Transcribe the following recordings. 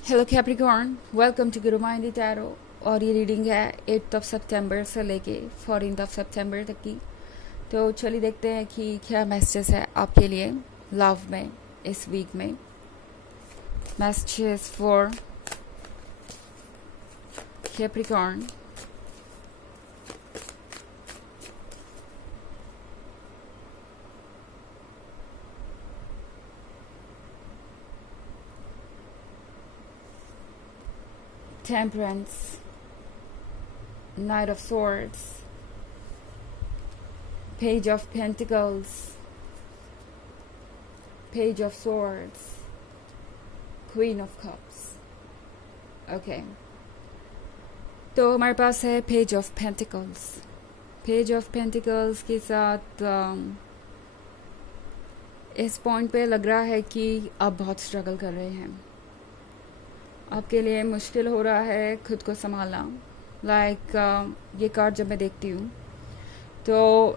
Hello Capricorn, welcome to Guru माइंडी tarot. और ये reading है 8 सितंबर से लेके 14 सितंबर तक की। तो चलिए देखते हैं कि क्या मैसेजेस है आपके लिए लव में इस वीक में। Messages for Capricorn. Temperance, night of swords, page of pentacles, page of swords, queen of cups. Okay, तो हमारे पास है page of pentacles. Page of pentacles के साथ इस पॉइंट पे लग रहा है कि आप बहुत स्ट्रगल कर रहे हैं। आपके लिए मुश्किल हो रहा है खुद को संभालना। ये कार्ड जब मैं देखती हूँ तो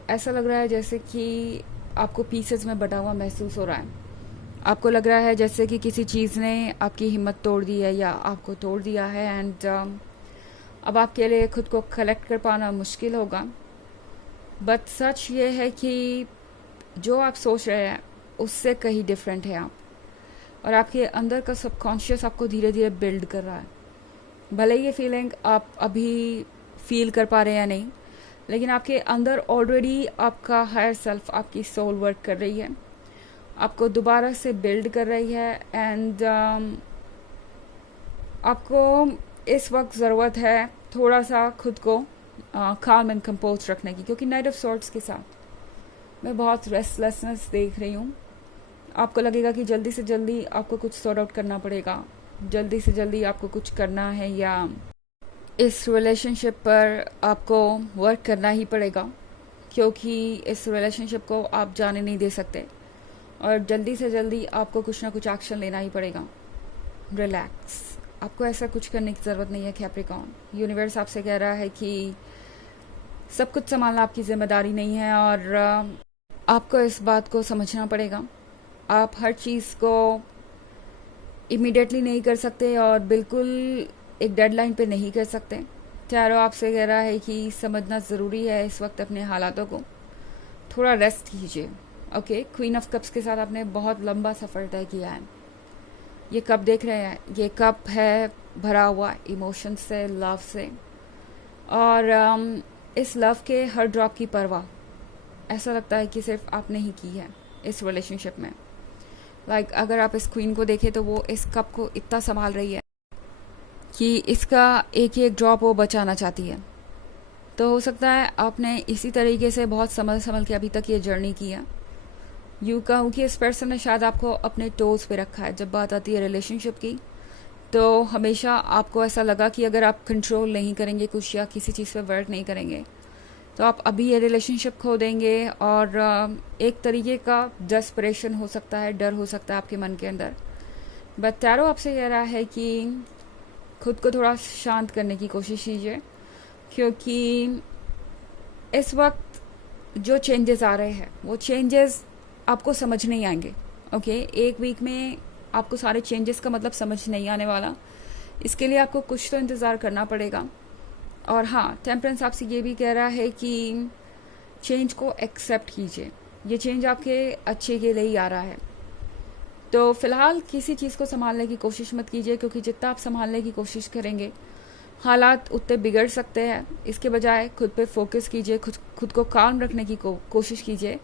ऐसा लग रहा है जैसे कि आपको पीसेस में बटा हुआ महसूस हो रहा है। आपको लग रहा है जैसे कि किसी चीज़ ने आपकी हिम्मत तोड़ दी है या आपको तोड़ दिया है। एंड अब आपके लिए खुद को कलेक्ट कर पाना मुश्किल होगा। बट सच ये है कि जो आप सोच रहे हैं उससे कहीं डिफरेंट है आप। और आपके अंदर का सबकॉन्शियस आपको धीरे धीरे बिल्ड कर रहा है। भले ये फीलिंग आप अभी फील कर पा रहे हैं या नहीं, लेकिन आपके अंदर ऑलरेडी आपका हायर सेल्फ, आपकी सोल वर्क कर रही है, आपको दोबारा से बिल्ड कर रही है। एंड आपको इस वक्त ज़रूरत है थोड़ा सा खुद को काम एंड कंपोज रखने की, क्योंकि नाइट ऑफ सॉर्ट्स के साथ मैं बहुत रेस्टलेसनेस देख रही हूँ। आपको लगेगा कि जल्दी से जल्दी आपको कुछ सॉर्ट आउट करना पड़ेगा, जल्दी से जल्दी आपको कुछ करना है, या इस रिलेशनशिप पर आपको वर्क करना ही पड़ेगा, क्योंकि इस रिलेशनशिप को आप जाने नहीं दे सकते। और जल्दी से जल्दी आपको कुछ ना कुछ एक्शन लेना ही पड़ेगा। रिलैक्स, आपको ऐसा कुछ करने की ज़रूरत नहीं है कैप्रिकॉर्न। यूनिवर्स आपसे कह रहा है कि सब कुछ संभालना आपकी जिम्मेदारी नहीं है, और आपको इस बात को समझना पड़ेगा। आप हर चीज़ को इमीडिएटली नहीं कर सकते और बिल्कुल एक डेडलाइन पे नहीं कर सकते। टैरो आपसे कह रहा है कि समझना ज़रूरी है इस वक्त अपने हालातों को। थोड़ा रेस्ट कीजिए। ओके, क्वीन ऑफ कप्स के साथ आपने बहुत लंबा सफ़र तय किया है। ये कप देख रहे हैं, ये कप है भरा हुआ इमोशन से, लव से। और इस लव के हर ड्रॉप की परवाह ऐसा लगता है कि सिर्फ आपने ही की है इस रिलेशनशिप में। अगर आप इस क्वीन को देखें तो वो इस कप को इतना संभाल रही है कि इसका एक एक ड्रॉप वो बचाना चाहती है। तो हो सकता है आपने इसी तरीके से बहुत संभल संभल के अभी तक ये जर्नी की है। यूँ कहूँ कि इस पर्सन ने शायद आपको अपने टोज पे रखा है। जब बात आती है रिलेशनशिप की, तो हमेशा आपको ऐसा लगा कि अगर आप कंट्रोल नहीं करेंगे कुछ या किसी चीज़ पे वर्क नहीं करेंगे तो आप अभी ये रिलेशनशिप खो देंगे। और एक तरीके का डेस्परेशन हो सकता है, डर हो सकता है आपके मन के अंदर। बट टैरो आपसे कह रहा है कि खुद को थोड़ा शांत करने की कोशिश कीजिए, क्योंकि इस वक्त जो चेंजेस आ रहे हैं वो चेंजेस आपको समझ नहीं आएंगे। ओके, एक वीक में आपको सारे चेंजेस का मतलब समझ नहीं आने वाला। इसके लिए आपको कुछ तो इंतज़ार करना पड़ेगा। और हाँ, टेम्परेंस आपसे ये भी कह रहा है कि चेंज को एक्सेप्ट कीजिए। ये चेंज आपके अच्छे के लिए ही आ रहा है। तो फिलहाल किसी चीज़ को संभालने की कोशिश मत कीजिए, क्योंकि जितना आप संभालने की कोशिश करेंगे हालात उतने बिगड़ सकते हैं। इसके बजाय खुद पे फोकस कीजिए, खुद को काम रखने की कोशिश कीजिए।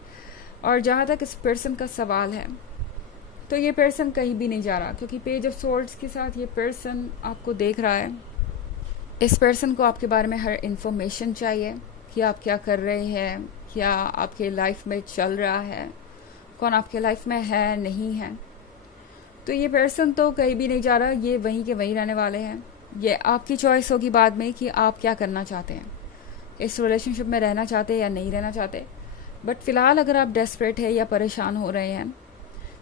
और जहाँ तक इस पर्सन का सवाल है, तो ये पर्सन कहीं भी नहीं जा रहा, क्योंकि पेज ऑफ सोर्ड्स के साथ ये पर्सन आपको देख रहा है। इस पर्सन को आपके बारे में हर इन्फॉर्मेशन चाहिए कि आप क्या कर रहे हैं, क्या आपके लाइफ में चल रहा है, कौन आपके लाइफ में है नहीं है। तो ये पर्सन तो कहीं भी नहीं जा रहा, ये वहीं के वहीं रहने वाले हैं। ये आपकी चॉइस होगी बाद में कि आप क्या करना चाहते हैं, इस रिलेशनशिप में रहना चाहते हैं या नहीं रहना चाहते। बट फिलहाल अगर आप डेस्परेट है या परेशान हो रहे हैं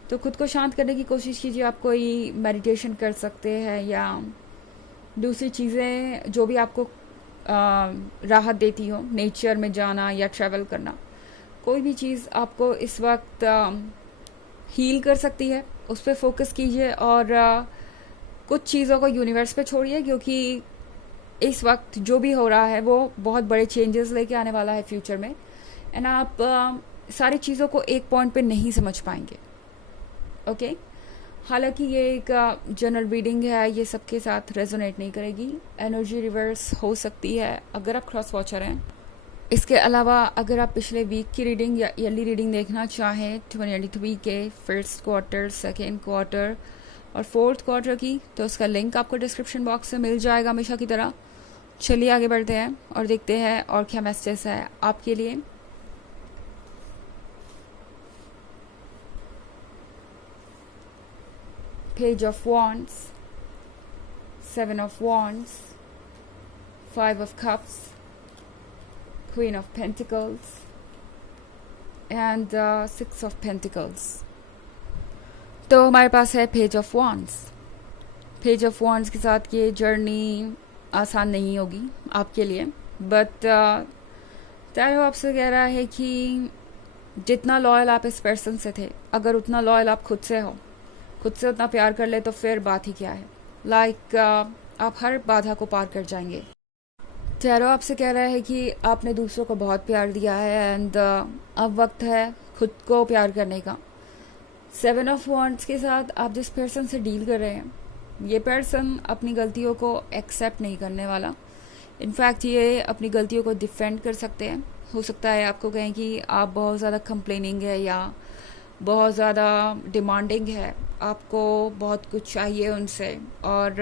तो खुद को शांत करने की कोशिश कीजिए। आप कोई मेडिटेशन कर सकते हैं या दूसरी चीज़ें जो भी आपको राहत देती हो, नेचर में जाना या ट्रैवल करना, कोई भी चीज़ आपको इस वक्त हील कर सकती है, उस पर फोकस कीजिए। और कुछ चीज़ों को यूनिवर्स पे छोड़िए, क्योंकि इस वक्त जो भी हो रहा है वो बहुत बड़े चेंजेस लेके आने वाला है फ्यूचर में, एंड आप सारी चीज़ों को एक पॉइंट पे नहीं समझ पाएंगे। ओके, हालांकि ये एक जनरल रीडिंग है, ये सबके साथ रेजोनेट नहीं करेगी, एनर्जी रिवर्स हो सकती है अगर आप क्रॉस वॉचर हैं। इसके अलावा अगर आप पिछले वीक की रीडिंग या ईयरली रीडिंग देखना चाहें 2023 के फर्स्ट क्वार्टर, सेकेंड क्वार्टर और फोर्थ क्वार्टर की, तो उसका लिंक आपको डिस्क्रिप्शन बॉक्स में मिल जाएगा हमेशा की तरह। चलिए आगे बढ़ते हैं और देखते हैं और क्या मैसेज है आपके लिए। Page of Wands, Seven of Wands, Five of Cups, Queen of Pentacles and Six of Pentacles। तो हमारे पास है page of wands. Page of wands के साथ ये जर्नी आसान नहीं होगी आपके लिए, बट टैरो आपसे कह रहा है कि जितना लॉयल आप इस पर्सन से थे, अगर उतना लॉयल आप खुद से हो, खुद से उतना प्यार कर ले, तो फिर बात ही क्या है। लाइक आप हर बाधा को पार कर जाएंगे। टैरो आपसे कह रहा है कि आपने दूसरों को बहुत प्यार दिया है एंड अब वक्त है खुद को प्यार करने का। सेवन ऑफ वॉन्ड्स के साथ आप जिस पर्सन से डील कर रहे हैं, ये पर्सन अपनी गलतियों को एक्सेप्ट नहीं करने वाला। इनफैक्ट ये अपनी गलतियों को डिफेंड कर सकते हैं। हो सकता है आपको कहें कि आप बहुत ज़्यादा कंप्लेनिंग है या बहुत ज़्यादा डिमांडिंग है, आपको बहुत कुछ चाहिए उनसे, और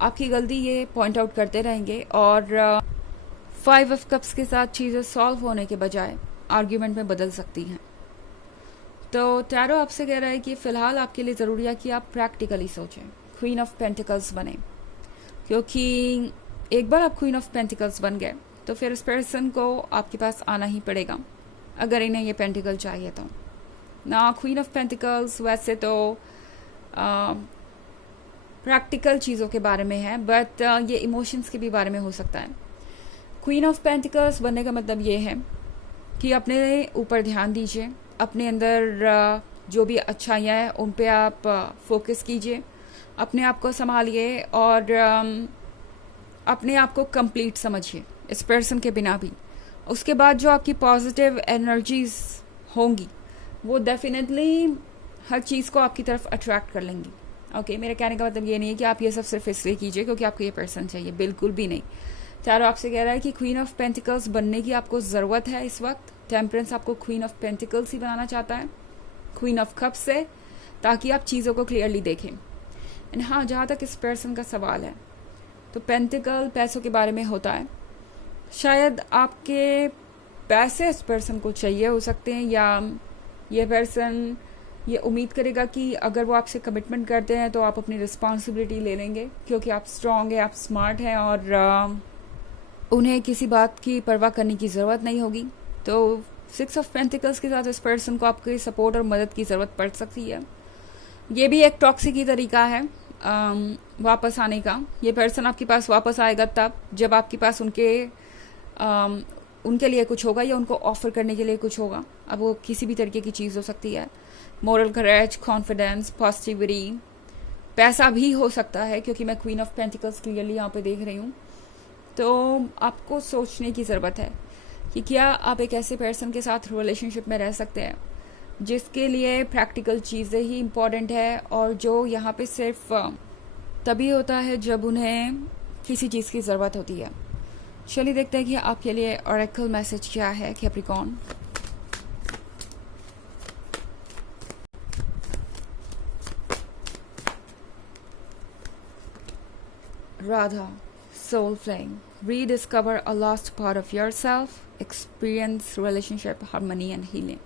आपकी गलती ये पॉइंट आउट करते रहेंगे। और 5 ऑफ कप्स के साथ चीज़ें सॉल्व होने के बजाय आर्ग्यूमेंट में बदल सकती हैं। तो टैरो आपसे कह रहा है कि फ़िलहाल आपके लिए ज़रूरी है कि आप प्रैक्टिकली सोचें, क्वीन ऑफ पेंटिकल्स बने, क्योंकि एक बार आप क्वीन ऑफ पेंटिकल्स बन गए तो फिर उस पर्सन को आपके पास आना ही पड़ेगा अगर इन्हें ये पेंटिकल चाहिए तो ना। क्वीन ऑफ पेंटिकल्स वैसे तो प्रैक्टिकल चीज़ों के बारे में है, बट ये इमोशंस के भी बारे में हो सकता है। क्वीन ऑफ पेंटिकल्स बनने का मतलब ये है कि अपने ऊपर ध्यान दीजिए, अपने अंदर जो भी अच्छाइयाँ हैं उन पे आप फोकस कीजिए, अपने आप को संभालिए और अपने आप को कंप्लीट समझिए इस पर्सन के बिना भी। उसके बाद जो आपकी पॉजिटिव एनर्जीज होंगी वो डेफिनेटली हर चीज़ को आपकी तरफ अट्रैक्ट कर लेंगी। ओके, मेरे कहने का मतलब ये नहीं है कि आप ये सब सिर्फ इसलिए कीजिए क्योंकि आपको ये पर्सन चाहिए, बिल्कुल भी नहीं। चारों आपसे कह रहा है कि क्वीन ऑफ पेंटिकल्स बनने की आपको ज़रूरत है इस वक्त। टेम्परेंस आपको क्वीन ऑफ पेंटिकल्स ही बनाना चाहता है, क्वीन ऑफ कप्स से, ताकि आप चीज़ों को क्लियरली देखें। एंड हाँ, जहाँ तक इस पर्सन का सवाल है तो पेंटिकल पैसों के बारे में होता है। शायद आपके पैसे इस पर्सन को चाहिए हो सकते हैं, या ये पर्सन ये उम्मीद करेगा कि अगर वो आपसे कमिटमेंट करते हैं तो आप अपनी रिस्पॉन्सिबिलिटी ले लेंगे, क्योंकि आप स्ट्रांग हैं, आप स्मार्ट हैं और उन्हें किसी बात की परवाह करने की ज़रूरत नहीं होगी। तो 6 ऑफ पेंटिकल्स के साथ इस पर्सन को आपकी सपोर्ट और मदद की ज़रूरत पड़ सकती है। ये भी एक टॉक्सिक ही तरीका है वापस आने का। ये पर्सन आपके पास वापस आएगा तब जब आपके पास उनके लिए कुछ होगा या उनको ऑफर करने के लिए कुछ होगा। अब वो किसी भी तरीके की चीज़ हो सकती है, मोरल करेज, कॉन्फिडेंस, पॉजिटिविटी, पैसा भी हो सकता है, क्योंकि मैं क्वीन ऑफ पेंटिकल्स क्लियरली यहाँ पे देख रही हूँ। तो आपको सोचने की ज़रूरत है कि क्या आप एक ऐसे पर्सन के साथ रिलेशनशिप में रह सकते हैं जिसके लिए प्रैक्टिकल चीज़ें ही इम्पॉर्टेंट है, और जो यहाँ पे सिर्फ तभी होता है जब उन्हें किसी चीज़ की ज़रूरत होती है। चलिए देखते हैं कि आपके लिए ऑरेकल मैसेज क्या है Capricorn. Radha, soul flame, rediscover a lost part of yourself, experience relationship harmony and healing।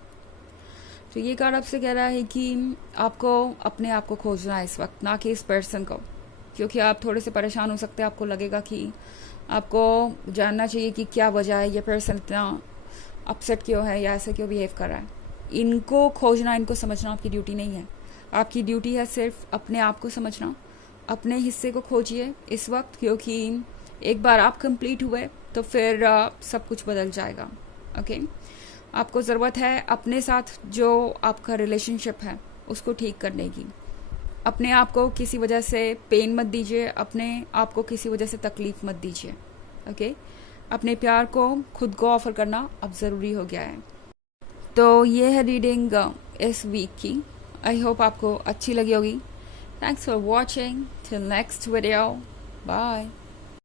तो ये कार्ड आपसे कह रहा है कि आपको अपने आप को खोजना है इस वक्त, ना कि इस पर्सन को, क्योंकि आप थोड़े से परेशान हो सकते हैं। आपको लगेगा कि आपको जानना चाहिए कि क्या वजह है, ये पर्सन इतना अपसेट क्यों है या ऐसे क्यों बिहेव कर रहा है। इनको खोजना, इनको समझना आपकी ड्यूटी नहीं है। आपकी ड्यूटी है सिर्फ अपने आप को समझना। अपने हिस्से को खोजिए इस वक्त, क्योंकि एक बार आप कंप्लीट हुए तो फिर सब कुछ बदल जाएगा। ओके, आपको ज़रूरत है अपने साथ जो आपका रिलेशनशिप है उसको ठीक करने की। अपने आप को किसी वजह से पेन मत दीजिए, अपने आप को किसी वजह से तकलीफ मत दीजिए। ओके, अपने प्यार को खुद को ऑफर करना अब ज़रूरी हो गया है। तो ये है रीडिंग इस वीक की। आई होप आपको अच्छी लगी होगी। Thanks for watching. Till next video, bye.